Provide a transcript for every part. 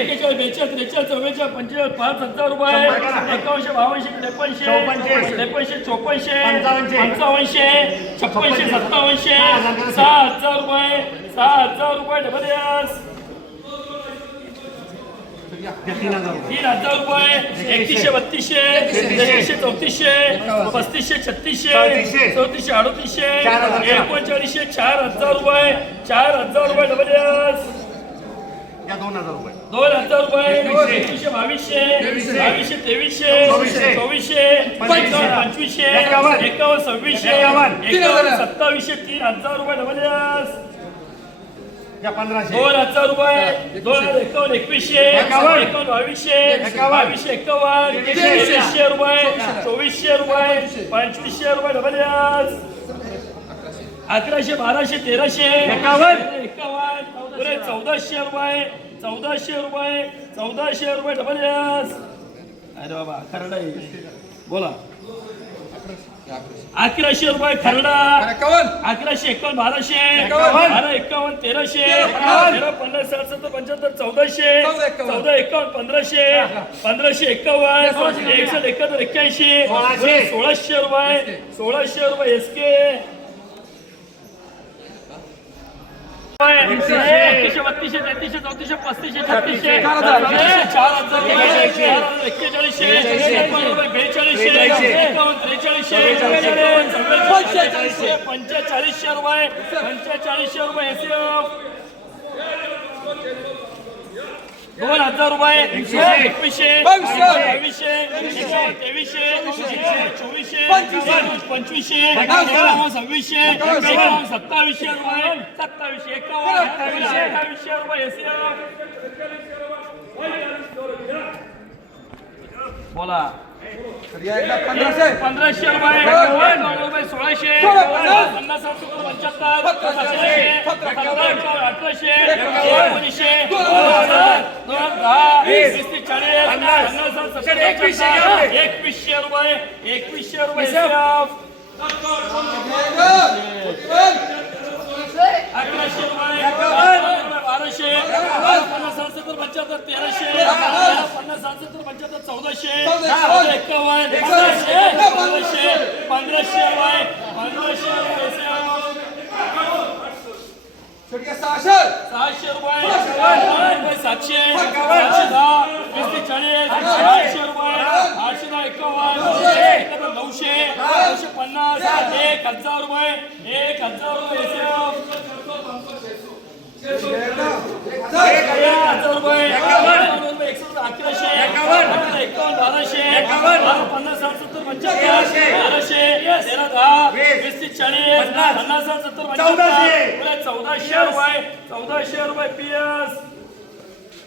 एक्केचाळीस बेचाळीस त्रेचाळीस चव्वेचाळीस पंचेचाळीस पाच हजार रुपये. एकावनशे बावनशे त्रेपनशे. त्रेपनशे चोपनशे पंचावनशे. छप्पनशे. सत्तावनशे सहा हजार करा. सहा हजार रुपये सहा हजार रुपये डबल तीन हजार रुपये एकतीसशे बत्तीसशे तेहतीसशे चौतीसशे पस्तीसशे छत्तीसशे चौतीसशे. अडतीसशे. एकोणचाळीसशे चार हजार रुपये चार हजार रुपये डबल द्या दोन हजार रुपये दोन हजार रुपये एकवीसशे. बावीसशे. बावीसशे तेवीसशे चोवीसशे. चोवीसशे पंचवीसशे. पंचवीसशे एकावन्न. एकावन्न सव्वीसशे एकावन्न. सत्तावीसशे तीन हजार रुपये पंधराशे दोन हजार रुपये दोन हजार एकावन्न एकवीसशे एकावन्न. एकावन्न बावीसशे. बावीसशे एकावन्न तेवीसशे. रुपये चोवीसशे रुपये पंचवीसशे रुपये यस अकराशे बाराशे तेराशे एकावन्न. एकावन्न चौदाशे रुपये चौदाशे रुपये चौदाशे रुपये डबल यस अरे बाबा खरडा आहे. बोला. अकराशे रुपये खरडा. अकराशे एकावन्न बाराशे. बारा एकावन्न तेराशे. तेरा पन्नास. साठ सत्तर पंच्याहत्तर चौदाशे. चौदा एकावन्न. पंधराशे. पंधराशे एकावन्न. एकसष्ट एकाहत्तर एक्क्याऐंशी. सोळाशे. रुपये सोळाशे रुपये एस के एकतीसशे बत्तीसशे तेहतीसशे चौतीसशे पस्तीसशे छत्तीसशे बेचाळीसशे. पंचेचाळीसशे रुपये पंचेचाळीसशे रुपये दोन हजार रुपये. एकवीसशे बावीसशे. तेवीसशे चोवीसशे पंचवीसशे. सव्वीसशे सत्तावीसशे रुपये सत्तावीसशे एकावन्न अठ्ठावीसशे अठ्ठावीसशे रुपये बोला पंधराशे. रुपये. रुपये सोळाशे. सोळा, पन्नास. पंच्याहत्तर. अठराशे. एकोणीसशे. दोन हजार. वीस. ते चाळीस. पन्नास. एकवीसशे रुपये. एकवीसशे रुपये. अकराशे रुपये. बाराशे. पन्नास सत्तर पंच्याहत्तर तेराशे. पंच्याहत्तर चौदाशे. एकावन्न. पंधराशे. पंधराशे. पंधराशे रुपये पंधराशे. सहाशे. सहाशे रुपये सातशे. सातशे दहा. वीस ते चाळीस. आठशे रुपये आठशे दहा एकावन्न. नऊशे. नऊशे. पन्नास. एक हजार रुपये एक हजार रुपये. एक हजार. रुपये एकावन्न रुपये एकसष्ट अकराशे एकावन्न एकावन्न बाराशे बारा, पन्नास साठ सत्तर पंच्याहत्तर बाराशे तेरा दहा वीस ते चाळीस पन्नास साठ सत्तर चौदाशे. पंच्याहत्तर पुढे चौदाशे रुपये चौदाशे रुपये पी एस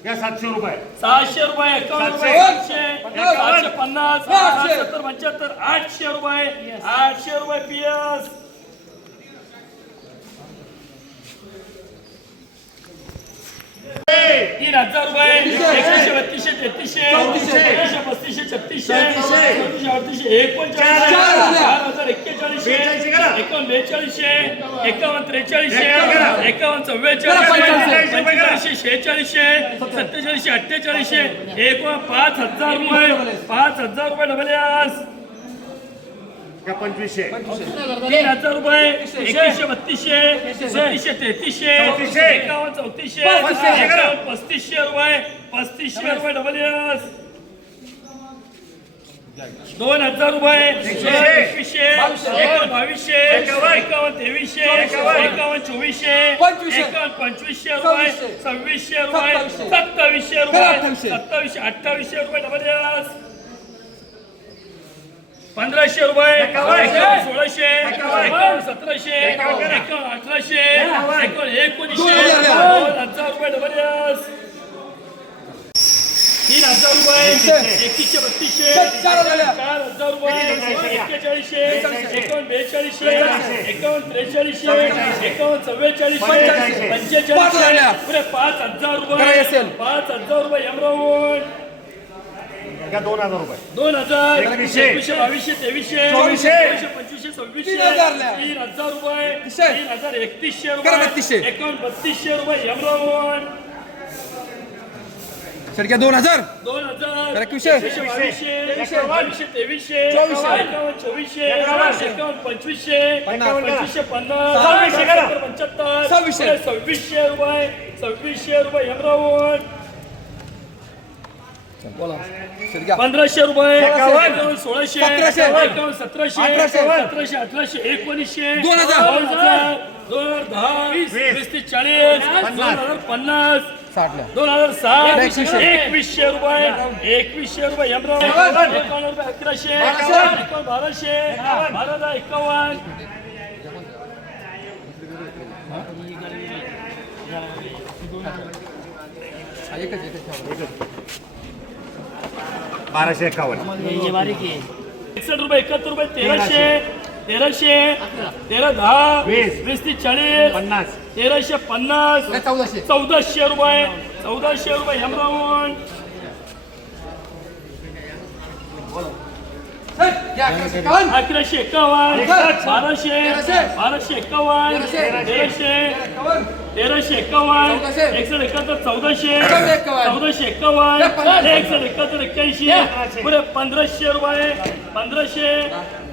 द्या सातशे रुपये. सहाशे रुपये एकावन्न सातशे. पन्नास आठशे. सत्तर पंच्याहत्तर आठशे रुपये. आठशे रुपये पी एस तीन हजार रुपये. एकशे बत्तीसशे तेहतीसशे. चौतीसशे. पस्तीसशे छत्तीसशे. चौतीसशे. अडतीसशे. एकोणचाळीस चार हजार. एक्केचाळीसशे. एकावन्न बेचाळीसशे. एकावन्न त्रेचाळीसशे. एकावन्न पंचेचाळीस. पंचेचाळीसशे शेहेचाळीसशे. सत्तेचाळीसशे अठ्ठेचाळीसशे. एकोण पाच हजार रुपये. पाच हजार रुपये डबल द्या पंचवीसशे तीन हजार रुपये एकवीसशे बत्तीसशे बत्तीसशे तेहतीसशे चौतीसशे. एकावन्न चौतीसशे पस्तीसशे रुपये पस्तीसशे रुपये डबल दोन हजार रुपये एकशे. एकवीसशे बावीसशे एकावन्न. तेवीसशे एकावन्न. चोवीसशे. एकावन्न पंचवीसशे रुपये सव्वीसशे. रुपये सत्तावीसशे. रुपये. सत्तावीसशे अठ्ठावीसशे रुपये डबल पंधराशे रुपये सोळाशे सतराशे अठराशे एकोणीसशे दोन हजार. रुपये डबल तीन हजार रुपये. एकतीसशे बत्तीसशे चार हजार. रुपये एक्केचाळीसशे एकावन्न बेचाळीसशे. एकावन्न त्रेचाळीसशे. एकावन्न चव्वेचाळीसशे पंचेचाळीसशे. पाच पंचेचाळीसशे हजार. पुढे पाच हजार रुपये. पाच हजार रुपये एमरावून द्या दोन हजार रुपये दोन हजार एकवीसशे. एकवीसशे बावीसशे तेवीसशे चोवीसशे. चोवीसशे पंचवीसशे सव्वीसशे तीन हजार ल्या. तीन हजार रुपये. तीन हजार एकतीसशे करा रुपये बत्तीसशे. बत्तीसशे रुपये सडक्या दोन हजार दोन हजार एकवीसशे. एकवीसशे, बावीसशे बावीसशे तेवीसशे चोवीसशे. एकावन्न चोवीसशे एकावन्न. एकावन्न पंचवीसशे. पंचवीसशे पन्नास करा. पंच्याहत्तर सव्वीसशे. पुढे सव्वीसशे रुपये सव्वीसशे रुपये एमरावण बोला. पंधराशे रुपये. एकावन्न. सोळाशे सतराशे. एकावन्न सतराशे अठराशे. सतराशे अठराशे एकोणीसशे. दोन हजार. दोन हजार. दोन हजार दहा वीस. वीस ते चाळीस. दोन हजार पन्नास. साठला. दोन हजार सात एकवीसशे. एकवीसशे रुपये. एकवीसशे रुपये. एकावन्न. रुपये अकराशे. एकावन्न. बाराशे. बारा दहा एकावन्न. एकच. एकच. बाराशे एकावन्न. एकसष्ट रुपये एकाहत्तर रुपये तेराशे तेराशे. तेरा दहा वीस. वीस ते चाळीस पन्नास. तेराशे पन्नास चौदाशे. चौदाशे रुपये चौदाशे रुपये एमरावण अकराशे एकावन्न. बाराशे. बाराशे एकावन्न. तेराशे. तेराशे. एकावन्न. एकसष्ट एकाहत्तर चौदाशे. चौदाशे एकावन्न. एकसष्ट एकाहत्तर एक्क्याऐंशी. पुढे पंधराशे रुपये. पंधराशे.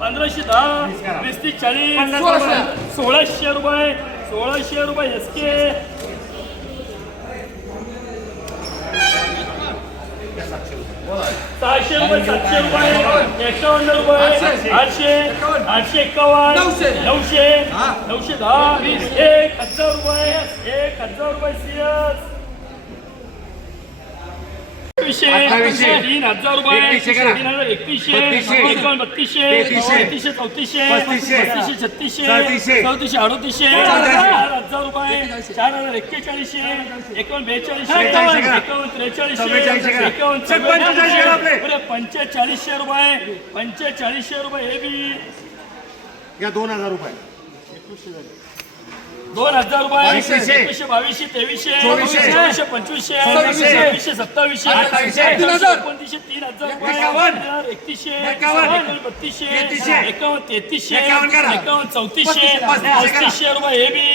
पंधराशे दहा. वीस ते चाळीस. सोळाशे. रुपये. सोळाशे रुपये एस के सहाशे रुपये सातशे रुपये एकावन्न रुपये आठशे. आठशे एकावन्न. नऊशे. नऊशे. दहा. एक हजार रुपये एक हजार रुपये अठ्ठावीसशे. तीन हजार रुपये. तीन हजार एकवीसशे बत्तीसशे. एकावन्न बत्तीसशे. तेहतीसशे चौतीसशे. पस्तीसशे छत्तीसशे. चौतीसशे अडतीसशे. चार हजार रुपये चार हजार एक्केचाळीसशे एकावन्न बेचाळीसशे. एकावन्न त्रेचाळीसशे. एकावन्न पंचेचाळीसशे रुपये पंचेचाळीसशे रुपये हे बी या दोन हजार रुपये दोन हजार रुपये. एकवीसशे बावीसशे तेवीसशे चोवीसशे. चोवीसशे पंचवीसशे सव्वीसशे. सत्तावीसशे. एकोणतीसशे तीन हजार एकतीसशे बत्तीसशे तेहतीसशे. एकावन्न तेहतीसशे एकावन्न चौतीसशे. पस्तीसशे रुपये हे बी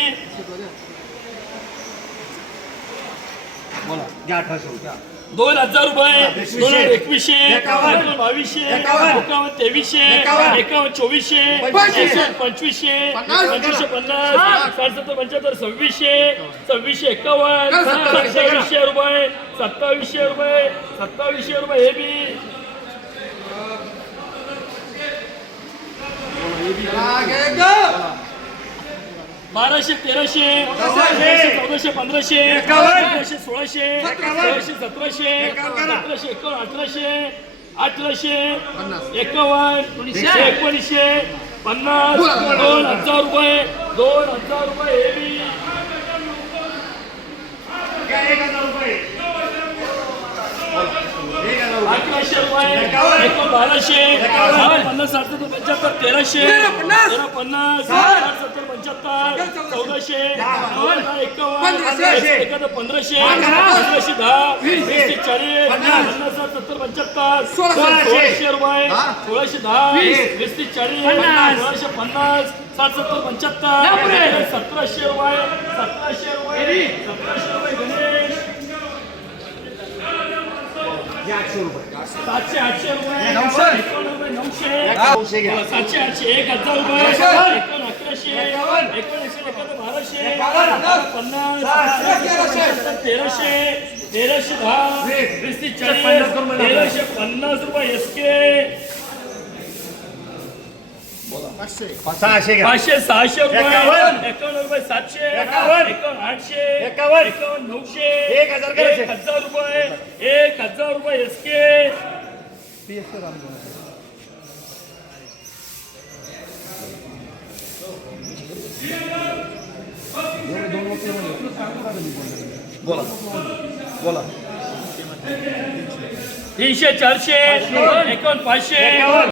या अठराशे रुपये दोन हजार रुपये एकवीसशे. दोन हजार एकवीसशे एकावन्न. बावीसशे एकावन्न. तेवीसशे एकावन्न. चोवीसशे पंचवीसशे. पंचवीसशे पन्नास. पंचवीसशे पन्नास साठ सत्तर पंच्याहत्तर सव्वीसशे सव्वीसशे एकावन्न सत्तावीसशे. सत्तावीसशे रुपये सत्तावीसशे रुपये सत्तावीसशे रुपये हे बी बाराशे तेराशे चौदाशे पंधराशे. पंधराशे सोळाशे सोळाशे सतराशे सतराशे एकावन्न अठराशे अठराशे एकावन्न एकोणीसशे पन्नास दोन हजार रुपये दोन हजार रुपये हजार रुपये. अकराशे बाराशे पन्नास पंच्याहत्तर तेराशे तेरा पन्नास. तेरा पन्नास साठ सत्तर पंच्याहत्तर चौदाशे. एकावन्न. एखादं पंधराशे पंधरा. पंधराशे दहा. वीस. वीस ते चाळीस. पन्नास. सत्तर पंच्याहत्तर. सोळाशे. रुपये. सोळाशे दहा. वीस. ते चाळीस. सोळाशे पन्नास. साठ सत्तर पंच्याहत्तर सतराशे रुपये. सतराशे रुपये. सतराशे रुपये गणेश. या आठशे रुपये. सातशे आठशे रुपये. नऊशे. नऊशे. सातशे आठशे. एक हजार रुपये. तेराशे. तेराशे दहा वीस. वीस ते पन्नास चाळीस. तेराशे पन्नास रुपये एस के पाचशे सहाशे रुपये एकावन्न. एकावन्न रुपये सातशे एकावन्न. एकावन्न आठशे एकावन्न. एकावन्न नऊशे एक हजार. एक हजार रुपये एक हजार रुपये एस के बोला बोला तीनशे चारशे एकावन्न पाचशे एकावन्न.